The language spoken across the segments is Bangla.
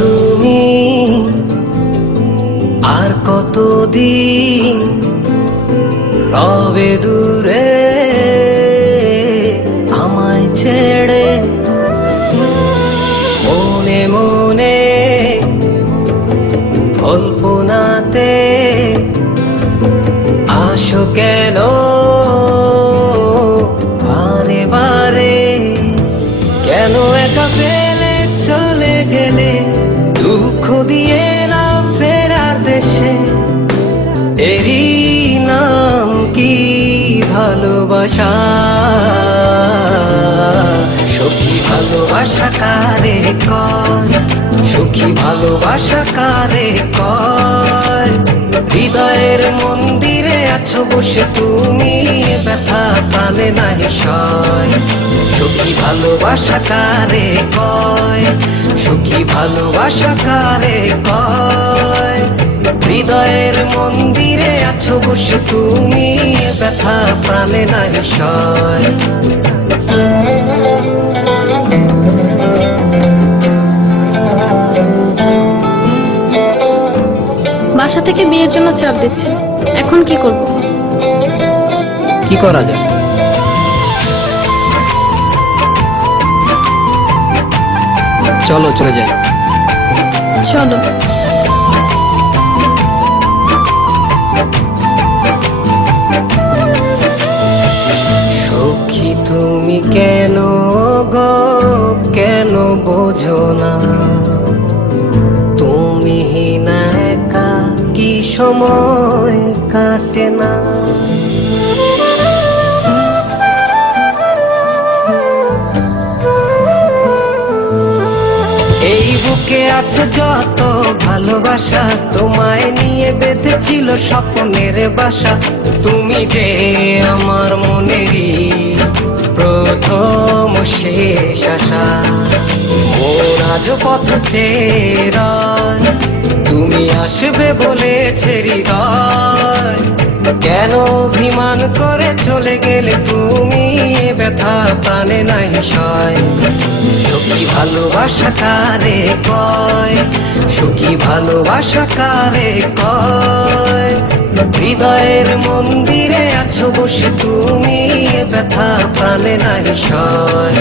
তুমি আর কতদিন রবে দূরে আমায় ছেড়ে, মনে মনে কল্পনাতে আসো কেন বারে বারে, কেন একা ফেলে চলে গেলে, দুঃখ দিয়ে না ফেরার দেশে, এরই নাম কি ভালোবাসা? সখী ভালোবাসা কারে কয়, সখী ভালোবাসা কারে কয়? হৃদয়ের মন্দিরে আছো বসে তুমি, ব্যথা প্রাণে নাহি সয়। সখী ভালোবাসা কারে কয়, সখী ভালোবাসা কারে কয়? হৃদয়ের মন্দিরে আছো বসে তুমি, ব্যথা প্রাণে নাহি সয়। বাসা থেকে বিয়ের জন্য চাপ দিচ্ছে, এখন কি করব? কি করা যায়? চলো চলে যাই। চলো। সখী তুমি কেন গো, কেন বোঝো না? তুমি না একা কি সময় কাটে না? এই বুকে আছে যত ভালোবাসা, তোমায় নিয়ে বেঁধেছিল স্বপ্নের বাসা। তুমি যে আমার মনেরই প্রথম শেষ আশা, মন আজ পথ চেয়ে, তুমি আসবে বলেছে হৃদয়, কেন অভিমান করে চলে গেলে তুমি, ব্যথা প্রাণে নাই সয়। সখী ভালোবাসা কারে কয়, সখী ভালোবাসা কারে কয়? হৃদয়ের মন্দিরে আছো বসে তুমি, ব্যথা প্রাণে নাই সয়।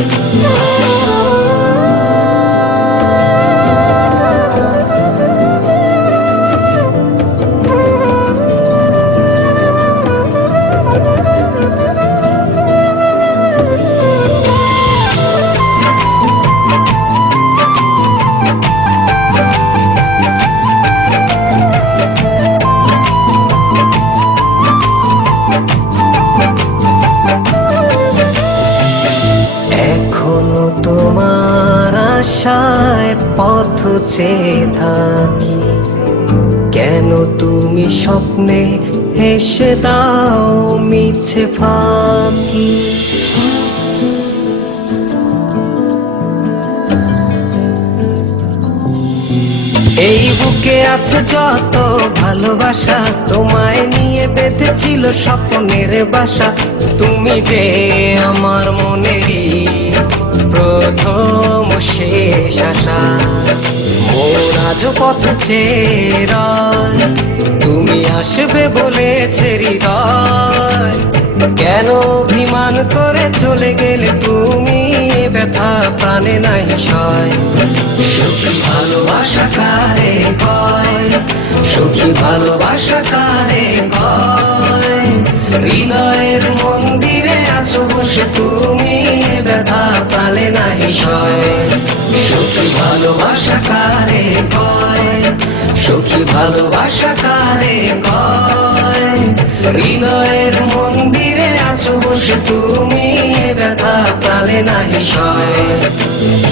এখনো তোমার আশায় পথ চেয়ে থাকি, কেন তুমি স্বপ্নে হেসে দাও মিছে ফাঁকি? এই বুকে আছে যত ভালোবাসা, তোমায় নিয়ে বেঁধেছিল স্বপ্নের বাসা। তুমি যে আমার মনেরই প্রথম শেষ আশা, মন আজ পথ চেয়ে, তুমি আসবে বলেছে হৃদয়, কেন অভিমান করে চলে গেলে তুমি, ব্যথা প্রাণে নাই সয়। সখী ভালোবাসা কারে কয়, সখী ভালোবাসা কারে কয়? হৃদয়ের মন্দিরে আছো বসে তুমি, ব্যথা প্রাণে নাই সয়। সখী ভালোবাসা কারে কয়, সখী ভালোবাসা কারে কয়। হৃদয়ের মন্দিরে আছো বসে তুমি, এ ব্যথা প্রাণে নাহি সয়।